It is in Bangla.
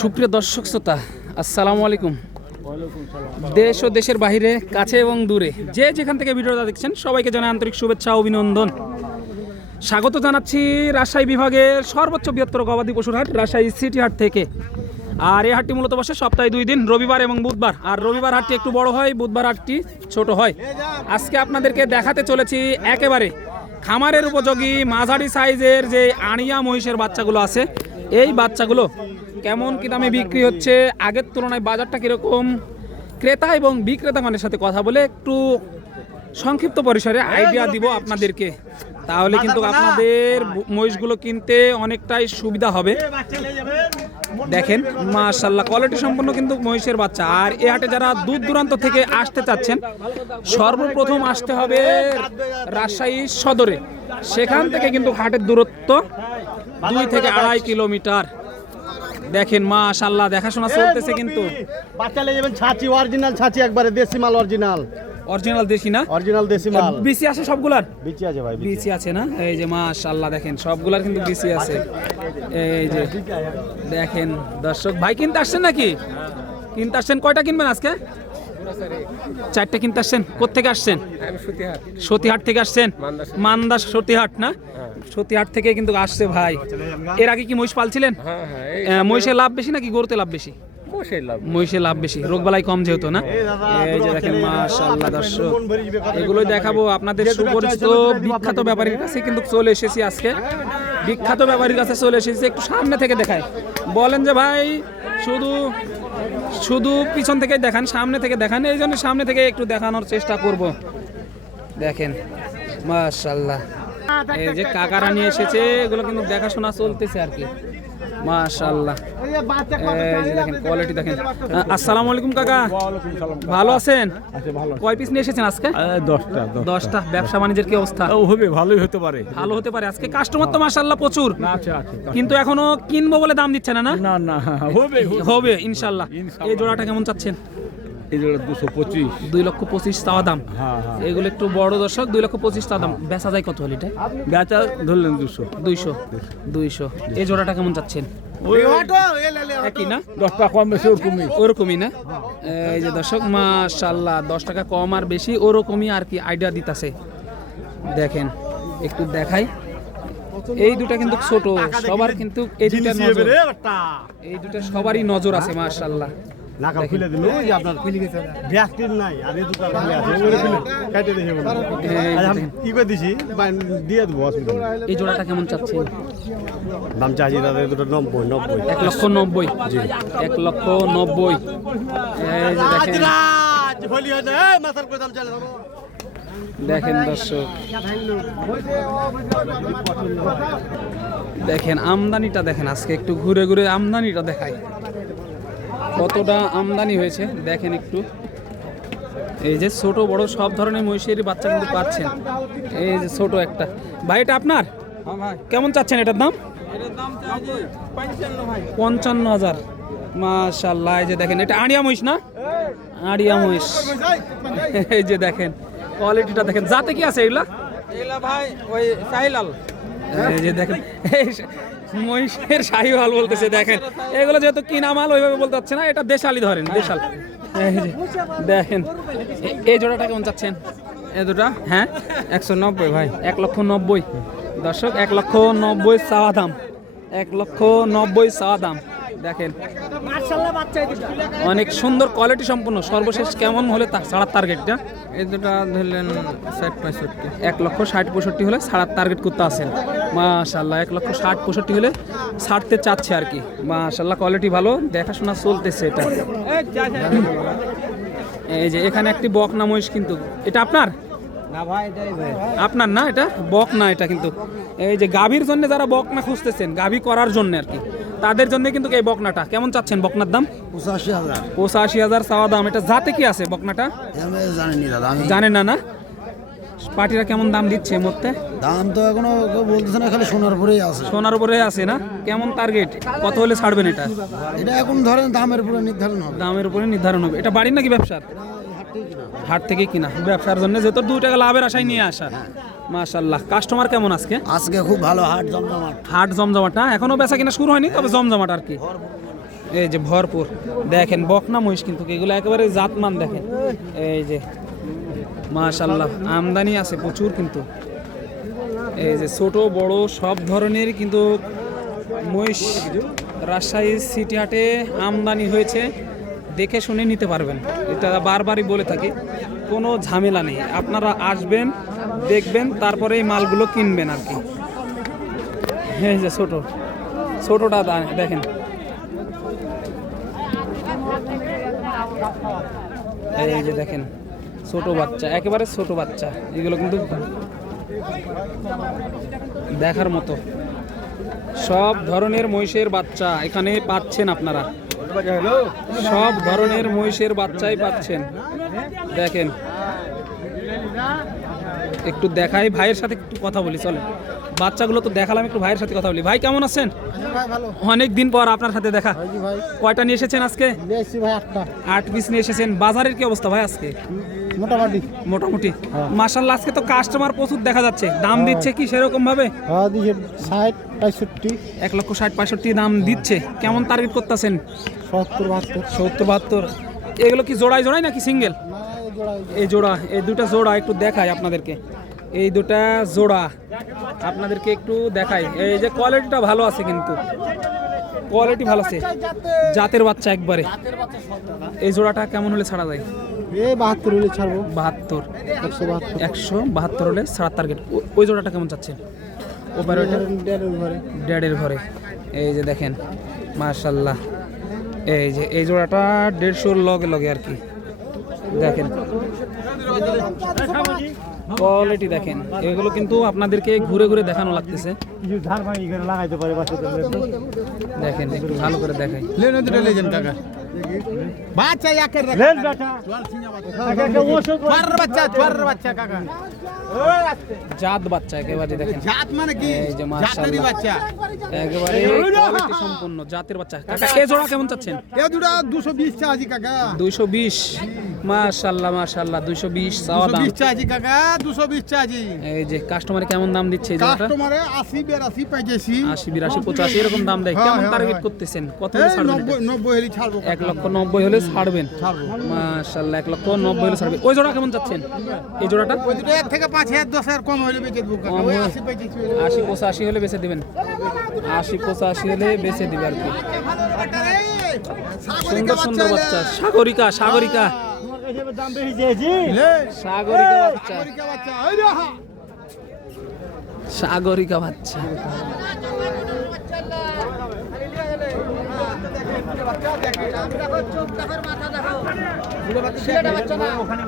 সুপ্রিয় দর্শক শ্রোতা, আসসালামু আলাইকুম। দেশ ও দেশের বাইরে কাছে এবং দূরে, যে যেখান থেকে ভিডিওটা দেখছেন, সবাইকে জানাই আন্তরিক শুভেচ্ছা, অভিনন্দন। স্বাগত জানাচ্ছি রাজশাহী বিভাগের সর্বোচ্চ বৃহত্তর গবাদি পশুর হাট, রাজশাহী সিটি হাট থেকে। আর এই হাটটি মূলত বসে সপ্তাহে দুই দিন, রবিবার এবং বুধবার। আর রবিবার হাটটি একটু বড় হয়, বুধবার হাটটি ছোট হয়। আজকে আপনাদেরকে দেখাতে চলেছি একেবারে খামারের উপযোগী, মাঝারি সাইজের যে আনিয়া মহিষের বাচ্চাগুলো আছে এই বাচ্চাগুলো কেমন কি দামে বিক্রি হচ্ছে? আগের তুলনায় বাজারটা কীরকম? ক্রেতা এবং বিক্রেতাগণের সাথে কথা বলে একটু সংক্ষিপ্ত পরিসরে আইডিয়া দিব আপনাদেরকে। তাহলে কিন্তু আপনাদের মহিষগুলো কিনতে অনেকটাই সুবিধা হবে। দেখেন মাশাল্লাহ কোয়ালিটি সম্পন্ন কিন্তু মহিষের বাচ্চা। আর এ হাটে যারা দূর দূরান্ত থেকে আসতে চাচ্ছেন সর্বপ্রথম আসতে হবে রাজশাহী সদরে। সেখান থেকে কিন্তু হাটের দূরত্ব দুই থেকে আড়াই কিলোমিটার। দেখেন মা মাশাল্লাহ দেখাশোনা চলতেছে কিন্তু। বাচ্চা লেগে যাবেন ছাঁচি অরিজিনাল ছাঁচি একবারে দেশি মাল অরিজিনাল অরিজিনাল দেশি না? অরিজিনাল দেশি মাল। বিসি আছে সবগুলার? বিচি আছে ভাই বিচি। আছে না? এই যে মাশাল্লাহ দেখেন সবগুলার কিন্তু বিসি আছে। এই যে দেখেন দর্শক ভাই কিনতে আসছেন নাকি? কিনতে আসছেন কয়টা কিনবেন আজকে? চারটে কিনতে আসছেন কোথেকে আসছেন? সতীহাট। থেকে আসছেন? মান্দা সতীহাট না? সতীহাট থেকে কিন্তু আসছে ভাই। এর আগে কি মহিষ পালছিলেন? মহিষের লাভ বেশি নাকি গরুতে লাভ বেশি? মহিষের লাভ বেশি। রোগবালাই কম যেহেতু না? এই যে দেখেন মাশাল্লাহ দর্শক এগুলোই দেখাবো আপনাদের সুপরিচিত বিখ্যাত ব্যাপারীর কাছে কিন্তু চলে এসেছি আজকে। বিখ্যাত ব্যাপারীর কাছে চলে এসেছি একটু সামনে থেকে দেখায় বলেন যে ভাই শুধু শুধু পিছন থেকে দেখান সামনে থেকে দেখান এই জন্য সামনে থেকে একটু দেখানোর চেষ্টা করব। দেখেন মাশাল্লাহ এই যে কাকারা নিয়ে এসেছে এগুলো কিন্তু দেখাশোনা চলতেছে আর কি। মাশাল্লাহ দেখেন কোয়ালিটি দেখেন। আসসালামু আলাইকুম কাকা। ভালো আছেন? কয় পিস নিয়ে এসেছেন আজকে? দশটা দশটা। ব্যবসা বাণিজ্যের কি অবস্থা? ও হবে ভালোই হতে পারে। ভালো হতে পারে। আজকে কাস্টমার তো মাশাল্লাহ প্রচুর। কিন্তু এখনও কিনবো বলে দাম দিচ্ছে না না? না না হবে হবে। ইনশাল্লাহ এই জোড়াটা কেমন চাচ্ছেন? এই জোড়া দুশো পঁচিশ। দুই লক্ষ পঁচিশ চাওয়া দাম। হ্যাঁ হ্যাঁ। এগুলো একটু বড় দর্শক দুই লক্ষ পঁচিশ চাওয়া দাম। বেচা যায় কত হল এটা? বেচা ধরলেন দুশো। দুইশো। দুইশো। এই জোড়াটা কেমন চাচ্ছেন? একই না? দশটা কম বেশি ওরকমই। ওরকমই না? এই যে দর্শক মাশাল্লাহ দশ টাকা কম আর বেশি ওরকমই আর কি আইডিয়া দিতাছে। দেখেন একটু দেখাই। এই দুটা কিন্তু ছোট সবার কিন্তু এই দুটা নজর। এই দুটা সবারই নজর আছে মাশাল্লাহ নাকা খুলে দিল ওই যে আপনার গ্যাস নাই আর এই দুটো খুলে আছে। ওগুলো খুলে কেটে দেখে বলুন এই আজ যে আমি দেখেন, কি করে দিছি? দিয়ে দেবো অসুবিধা এই জোড়াটা কেমন চাচ্ছেন? দাম চাচ্ছি দাদা দুটো নব্বই নব্বই। এক লক্ষ নব্বই। এক লক্ষ নব্বই। এই যে দেখেন। হোলি হয়েছে এই মাথার করে দাম চালে দেখেন দর্শক। দেখেন আমদানিটা দেখেন আজকে একটু ঘুরে ঘুরে আমদানিটা দেখাই। কতটা আমদানি হয়েছে দেখেন একটু। এই যে ছোট বড় সব ধরনের মহিষের বাচ্চা কিন্তু পাচ্ছেন। এই যে ছোট একটা। ভাই এটা আপনার? কেমন চাচ্ছেন এটার দাম? পঞ্চান্ন হাজার। মাশাল্লাহ এই যে দেখেন এটা আড়িয়া মহিষ না? আড়িয়া মহিষ। এই যে দেখেন কোয়ালিটিটা দেখেন। যাতে কি আছে এগুলা? ভাই এই যে দেখেন মহিষের শাহিওয়াল বলতেছে দেখেন। এগুলো যেহেতু কিনা মাল ওইভাবে বলতে পারছে না এটা দেশালি ধরেন দেশাল। দেখেন এই জোড়াটা কেমন চাচ্ছেন? এই দুটা? হ্যাঁ? একশো নব্বই ভাই। এক লক্ষ নব্বই। দর্শক এক লক্ষ নব্বই চাওয়া দাম। এক লক্ষ নব্বই চাওয়া দাম। দেখেন। অনেক সুন্দর কোয়ালিটি সম্পন্ন সর্বশেষ কেমন হলে তা ছাড়ার টার্গেটটা এই দুটা ধরলেন ষাট পঁয়ষট্টি। এক লক্ষ ষাট পঁয়ষট্টি হলে ছাড়ার টার্গেট করতে আছেন মাশাল্লাহ এক লক্ষ ষাট পঁয়ষট্টি হলে ছাড়তে চাচ্ছে আর কি। মাশাল্লাহ কোয়ালিটি ভালো দেখাশোনা চলতেছে এটা। এই যে এখানে একটি বক না মহিষ কিন্তু এটা আপনার? আপনার না এটা? বক না এটা কিন্তু। এই যে গাভীর জন্য যারা বক না খুঁজতেছেন গাভী করার জন্য আর কি তাদের জন্য কিন্তু এই বকনাটা। কেমন চাচ্ছেন বকনার দাম? পঁচাশি হাজার। পঁচাশি হাজার চাওয়া দাম। এটা যাতে কি আছে বকনাটা? জানেন না না? পার্টিরা কেমন দাম দিচ্ছে মুহূর্তে? দাম তো এখনও কেউ বলতেছে না খালি সোনার উপরেই আছে। সোনার উপরে আছে না? কেমন টার্গেট কত হলে ছাড়বেন এটা? এটা এখন ধরেন দামের উপরে নির্ধারণ হবে। দামের উপরে নির্ধারণ হবে। এটা বাড়ির নাকি ব্যবসার? হাট থেকে কিনা। ব্যবসার জন্য যেহেতু দুই টাকা লাভের আশায় নিয়ে আসা। মাশাল্লাহ কাস্টমার কেমন আজকে? আজকে খুব ভালো হাট জমজমাট। হাট জমজমাট না? এখনও বেচা কিনা শুরু হয়নি তবে জমজমাট আর কি। এই যে ভরপুর। দেখেন বকনা মহিষ কিন্তু এগুলো একেবারে জাতমান দেখেন। এই যে মাশাল্লাহ আমদানি আছে প্রচুর কিন্তু। এই যে ছোট, বড় সব ধরনের কিন্তু মহিষ রাজশাহী সিটি হাটে আমদানি হয়েছে। দেখে শুনে নিতে পারবেন। এটা বারবারই বলে থাকি, কোনো ঝামেলা নেই। আপনারা আসবেন, দেখবেন তারপরে এই মালগুলো কিনবেন আর কি। এই যে ছোট, ছোটটা দেখেন। এই যে দেখেন ছোট বাচ্চা একেবারে ছোট বাচ্চা। এগুলো কিন্তু দেখার মতো। সব ধরনের মহিষের বাচ্চা এখানে পাচ্ছেন আপনারা। সব ধরনের মহিষের বাচ্চাই পাচ্ছেন। দেখেন। একটু দেখাই ভাইয়ের সাথে একটু কথা বলি চলে বাচ্চাগুলো তো দেখালাম একটু ভাইয়ের সাথে কথা বলি। ভাই কেমন আছেন? অনেক দিন পর আপনার সাথে দেখা। কয়টা নিয়ে এসেছেন আজকে? আট পিস নিয়ে এসেছেন। বাজারের কি অবস্থা ভাই আজকে? মোটামুটি। মোটামুটি। মাসাল্লাহ আজকে তো কাস্টমার প্রচুর দেখা যাচ্ছে। দাম দিচ্ছে কি সেরকম ভাবে? হ্যাঁ ষাট পঁয়ষট্টি। এক লক্ষ ষাট পঁয়ষট্টি দাম দিচ্ছে। কেমন টার্গেট করতেছেন? সত্তর বাহাত্তর। সত্তর বাহাত্তর। এগুলো কি জোড়ায় জোড়ায় নাকি সিঙ্গেল এই জোড়া এই দুটা জোড়া একটু দেখাই আপনাদেরকে। এই দুটা জোড়া আপনাদেরকে একটু দেখাই। এই যে কোয়ালিটিটা ভালো আছে কিন্তু। কোয়ালিটি ভালো আছে। জাতের বাচ্চা একবারে। এই জোড়াটা কেমন হলে ছাড়া যায়? এই বাহাত্তর হলে ছাড়বো। বাহাত্তর। একশো বাহাত্তর। একশো বাহাত্তর হলে ছাড়ার টার্গেট ওই জোড়াটা কেমন চাচ্ছেন ওপারে ওইটা দেড়ের ঘরে। ড্যাডের ঘরে। এই যে দেখেন মার্শাল্লাহ এই যে এই জোড়াটা দেড়শোর লগে লগে আর কি। দেখেন। কোয়ালিটি দেখেন। এগুলো কিন্তু আপনাদেরকে ঘুরে ঘুরে দেখানো লাগতেছে। দেখেন একটু ভালো করে দেখাই। বাচ্চা একের লেন বেটা। বাচ্চা। চার বাচ্চা কাকা। জাত বাচ্চা একেবারে দেখেন। জাত মানে কি? যে মাশাআল্লাহ। বাচ্চা। একেবারে কোয়ালিটি সম্পূর্ণ জাতের বাচ্চা। কাকা এই জোড়া কেমন চাচ্ছেন? এ দুটা দুশো বিশ চাজি কাকা। দুইশো বিশ। মাশাল্লাহ মাশাল্লাহ দুইশো বিশ চাওয়া দাম। বিশ চাজি কাকা। দুশো বিশ চাজি এই যে কাস্টমার কেমন দাম দিচ্ছে এই জোড়াটা? কাস্টমারে আশি বেরাশি পাইতেছি। আশি বিরাশি পঁচাশি এরকম দাম দেয়। কেমন টার্গেট করতেছেন? কত হলে এই ছাড়বেন নব্বই এটা? নব্বই ছাড়বো এক লক্ষ নব্বই হলে ছাড়বেন। ছাড়বো মাশাল্লাহ এক লক্ষ নব্বই হলে ছাড়বেন। ওই জোড়া কেমন চাচ্ছেন? এই জোড়াটা? থেকে পাঁচ হাজার দশ হাজার কম হলে বেঁচে আশি পঁচাশি হলে বেচে দিবেন। আশি পঁচাশি হলে বেচে দিবে আর কি। সুন্দর সুন্দর বাচ্চা। সাগরিকা সাগরিকা। বেশি চেয়েছি সাগরিকা বাচ্চা। বাচ্চা ওই রে মাথা দেখো বাচ্চা